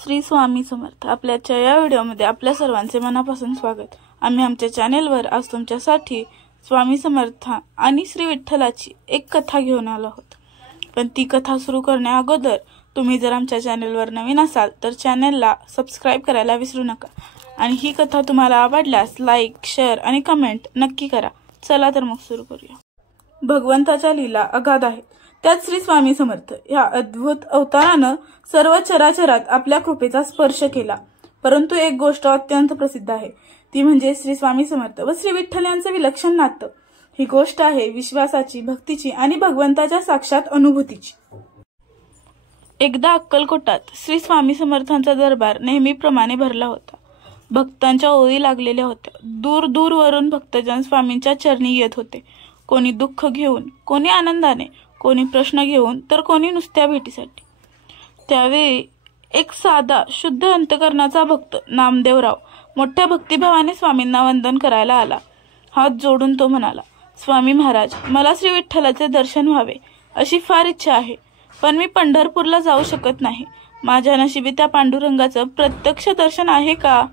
श्री स्वामी समर्थ. आपल्याच्या या व्हिडिओमध्ये आपल्या सर्वांचे मनापासून स्वागत. आम्ही आमच्या चॅनेलवर आज तुमच्यासाठी स्वामी समर्थ आणि श्री विठ्ठलाची एक कथा घेऊन आलो आहोत. पण ती कथा सुरू करण्या अगोदर तुम्ही जर आमच्या चॅनेलवर नवीन असाल तर चॅनेलला सबस्क्राइब करायला विसरू नका. आणि ही कथा तुम्हाला आवडल्यास लाईक, शेअर आणि कमेंट नक्की करा. चला तर मग सुरू करूया. भगवंताच्या लीला अगाध आहेत. त्यात श्री स्वामी समर्थ या अद्भुत अवतारानं सर्व चराचरात आपल्या कृपेचा स्पर्श केला. परंतु एक गोष्ट अत्यंत प्रसिद्ध आहे, ती म्हणजे श्री स्वामी समर्थ व श्री विठ्ठल यांचं विलक्षण नातं. ही गोष्ट आहे विश्वासाची, भक्तीची आणि भगवंताच्या साक्षात अनुभूतीची. एकदा अक्कलकोटात श्री स्वामी समर्थांचा दरबार नेहमीप्रमाणे भरला होता. भक्तांच्या ओळी लागलेल्या होत्या. दूर दूरवरून भक्तजन स्वामींच्या चरणी येत होते. कोणी दुःख घेऊन, कोणी आनंदाने, कोणी प्रश्न घेऊन, तर कोणी नुसत्या भेटीसाठी. त्यावेळी एक साधा शुद्ध अंतकरणाचा भक्त नामदेवराव मोठ्या भक्तिभावाने स्वामींना वंदन करायला आला. हात जोडून तो म्हणाला, स्वामी महाराज, मला श्री विठ्ठलाचे दर्शन व्हावे अशी फार इच्छा आहे, पण मी पंढरपूरला जाऊ शकत नाही. माझ्या नशिबी त्या पांडुरंगाचं प्रत्यक्ष दर्शन आहे का?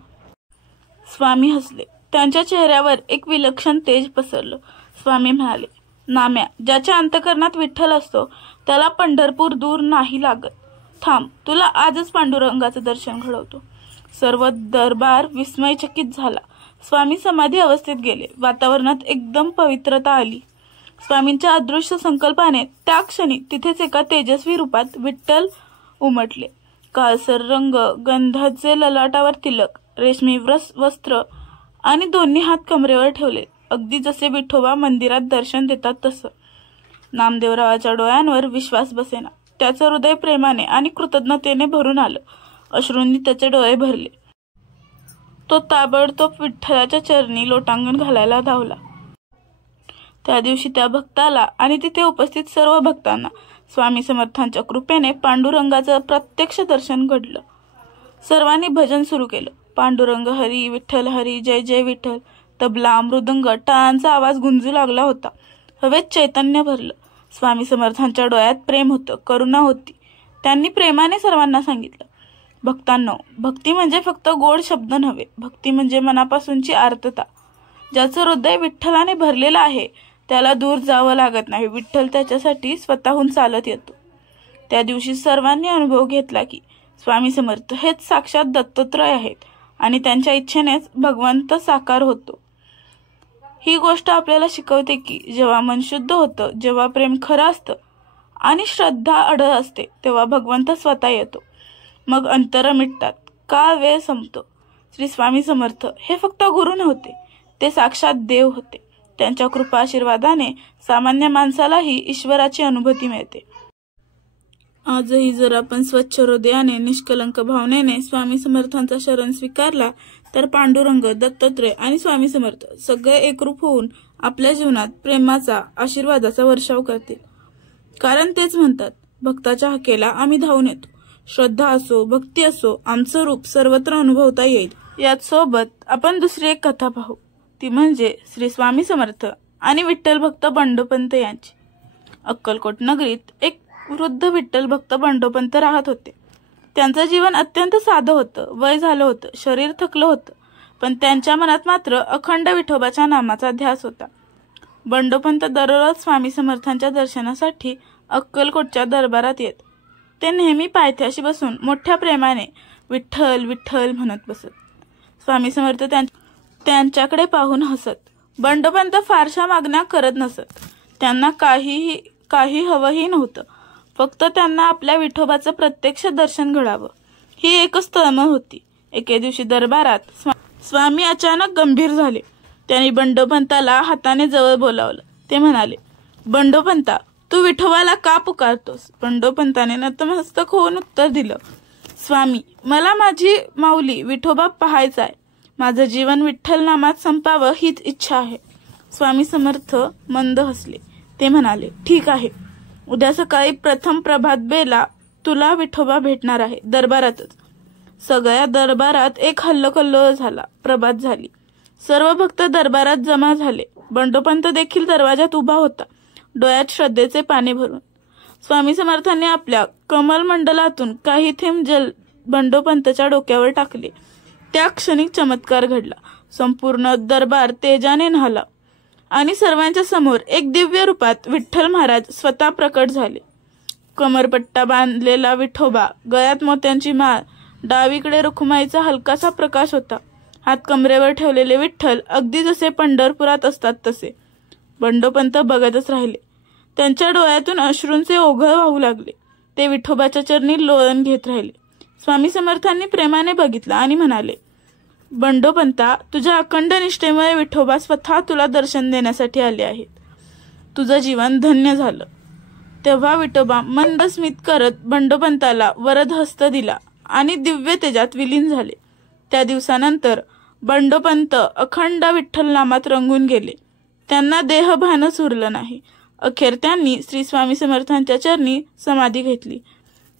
स्वामी हसले. त्यांच्या चेहऱ्यावर एक विलक्षण तेज पसरलं. स्वामी म्हणाले, नाम्या, ज्याच्या अंतकरणात विठ्ठल असतो त्याला पंढरपूर दूर नाही लागत. थांब, तुला आजच पांडुरंगाचं दर्शन घडवतो. सर्व दरबार विस्मयचकित झाला. स्वामी समाधी अवस्थेत गेले. वातावरणात एकदम पवित्रता आली. स्वामींच्या अदृश्य संकल्पाने त्या क्षणी तिथेच एका तेजस्वी रूपात विठ्ठल उमटले. काळसर रंग, गंधाचे ललाटावर तिलक, रेशमी वस्त्र आणि दोन्ही हात कमरेवर ठेवले, अगदी जसे विठोबा मंदिरात दर्शन देतात तसं. नामदेवरावाच्या डोळ्यांवर विश्वास बसेना. त्याचं हृदय प्रेमाने आणि कृतज्ञतेने भरून आलं. अश्रूंनी त्याचे डोळे भरले. तो ताबडतोब विठ्ठलाच्या चरणी लोटांगण घालायला धावला. त्या दिवशी त्या भक्ताला आणि तिथे उपस्थित सर्व भक्तांना स्वामी समर्थांच्या कृपेने पांडुरंगाचं प्रत्यक्ष दर्शन घडलं. सर्वांनी भजन सुरू केलं. पांडुरंग हरी, विठ्ठल हरी, जय जय विठ्ठल. तबला, मृदंग, टाळांचा आवाज गुंजू लागला होता. हवेत चैतन्य भरलं. स्वामी समर्थांच्या डोळ्यात प्रेम होतं, करुणा होती. त्यांनी प्रेमाने सर्वांना सांगितलं, भक्तांनो, भक्ती म्हणजे फक्त गोड शब्द नव्हे. भक्ती म्हणजे मनापासूनची आर्तता. ज्याचं हृदय विठ्ठलाने भरलेलं आहे त्याला दूर जावं लागत नाही. विठ्ठल त्याच्यासाठी स्वतःहून चालत येतो. त्या दिवशी सर्वांनी अनुभव घेतला की स्वामी समर्थ हेच साक्षात दत्तात्रय आहेत आणि त्यांच्या इच्छेनेच भगवंत साकार होतो. ही गोष्ट आपल्याला शिकवते की जेव्हा मन शुद्ध होतं, जेव्हा प्रेम खरं असतं आणि श्रद्धा अढळ असते, तेव्हा भगवंत स्वतः येतो. मग अंतर मिटतात, काळ वेळ संपतो. श्री स्वामी समर्थ हे फक्त गुरु नव्हते, ते साक्षात देव होते. त्यांच्या कृपा आशीर्वादाने सामान्य माणसालाही ईश्वराची अनुभूती मिळते. आजही जर आपण स्वच्छ हृदयाने, निष्कलंक भावनेने स्वामी समर्थांचा शरण स्वीकारला तर पांडुरंग, दत्तात्रय आणि स्वामी समर्थ सगळे एकरूप होऊन आपल्या जीवनात प्रेमाचा, आशीर्वादाचा वर्षाव करतील. कारण तेच म्हणतात, भक्ताच्या हाकेला आम्ही धावून येतो. श्रद्धा असो, भक्ती असो, आमचं रूप सर्वत्र अनुभवता येईल. याच सोबत आपण दुसरी एक कथा पाहू. ती म्हणजे श्री स्वामी समर्थ आणि विठ्ठल भक्त बंडोपंत यांची. अक्कलकोट नगरीत एक वृद्ध विठ्ठल भक्त बंडोपंत राहत होते. त्यांचं जीवन अत्यंत साधं होतं. वय झालं होतं, शरीर थकलं होतं, पण त्यांच्या मनात मात्र अखंड विठोबाच्या नामाचा ध्यास होता. बंडोपंत दररोज स्वामी समर्थांच्या दर्शनासाठी अक्कलकोटच्या दरबारात येत. ते नेहमी पायथ्याशी बसून मोठ्या प्रेमाने विठ्ठल विठ्ठल म्हणत बसत. स्वामी समर्थ त्यांच्याकडे पाहून हसत. बंडोपंत फारशा मागण्या करत नसत. त्यांना काही हवंही नव्हतं. फक्त त्यांना आपल्या विठोबाचं प्रत्यक्ष दर्शन घडावं, ही एकच तळमळ होती. एके दिवशी दरबारात स्वामी अचानक गंभीर झाले. त्यांनी बंडोपंताला हाताने जवळ बोलावलं. ते म्हणाले, बंडोपंता, तू विठोबाला का पुकारतोस? बंडोपंताने नतमस्तक होऊन उत्तर दिलं, स्वामी, मला माझी माऊली विठोबा पाहायचा आहे. माझं जीवन विठ्ठल नामात संपावं हीच इच्छा आहे. स्वामी समर्थ मंद हसले. ते म्हणाले, ठीक आहे, उद्या सकाळी प्रथम प्रभात बेला तुला विठोबा भेटणार आहे, दरबारातच. सगळ्या दरबारात एक हल्लोकल्लोळ झाला. प्रभात झाली. सर्व भक्त दरबारात जमा झाले. बंडोपंत देखील दरवाजात उभा होता, डोळ्यात श्रद्धेचे पाणी भरून. स्वामी समर्थांनी आपल्या कमल मंडलातून काही थेंब बंडोपंतच्या डोक्यावर टाकले। त्या क्षणी चमत्कार घडला। संपूर्ण दरबार तेजाने न्हाला आणि सर्वांच्या समोर एक दिव्य रूपात विठ्ठल महाराज स्वतः प्रकट झाले। कमरपट्टा बांधलेला विठोबा, गळ्यात मोत्यांची माळ, डावीकडे रुखमाईचा हलकासा प्रकाश होता। हात कमरेवर ठेवलेले विठ्ठल अगदी जसे पंढरपुरात असतात तसे। बंडोपंत बघतच राहिले। त्यांच्या डोळ्यातून अश्रूंचे ओघळ वाहू लागले। ते विठोबाच्या चरणी लोळण घेत राहिले। स्वामी समर्थांनी प्रेमाने बघितलं आणि म्हणाले, बंडोपंता, तुझ्या अखंड निष्ठेमुळे विठोबा स्वतः तुला दर्शन देण्यासाठी आले आहेत। तुझं जीवन धन्य झालं। तेव्हा विठोबा मंद स्मित करत बंडोपंताला वरद हस्त दिला आणि दिव्य तेजात विलीन झाले। त्या दिवसानंतर बंडोपंत अखंड विठ्ठल नामात रंगून गेले। त्यांना देहभानच उरलं नाही। अखेर त्यांनी श्री स्वामी समर्थांच्या चरणी समाधी घेतली।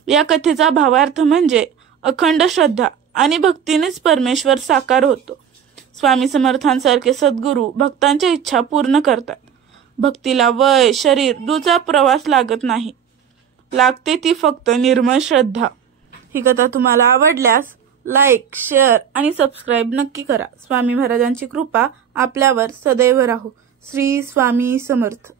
या कथेचा भावार्थ म्हणजे अखंड श्रद्धा आणि भक्तीनेच परमेश्वर साकार होतो। स्वामी समर्थांसारखे सद्गुरू भक्तांच्या इच्छा पूर्ण करतात। भक्तीला वय, शरीर, दूचा प्रवास लागत नाही, लागते ती फक्त निर्मळ श्रद्धा। ही कथा तुम्हाला आवडल्यास लाईक, शेअर आणि सबस्क्राईब नक्की करा। स्वामी महाराजांची कृपा आपल्यावर सदैव राहो। श्री स्वामी समर्थ।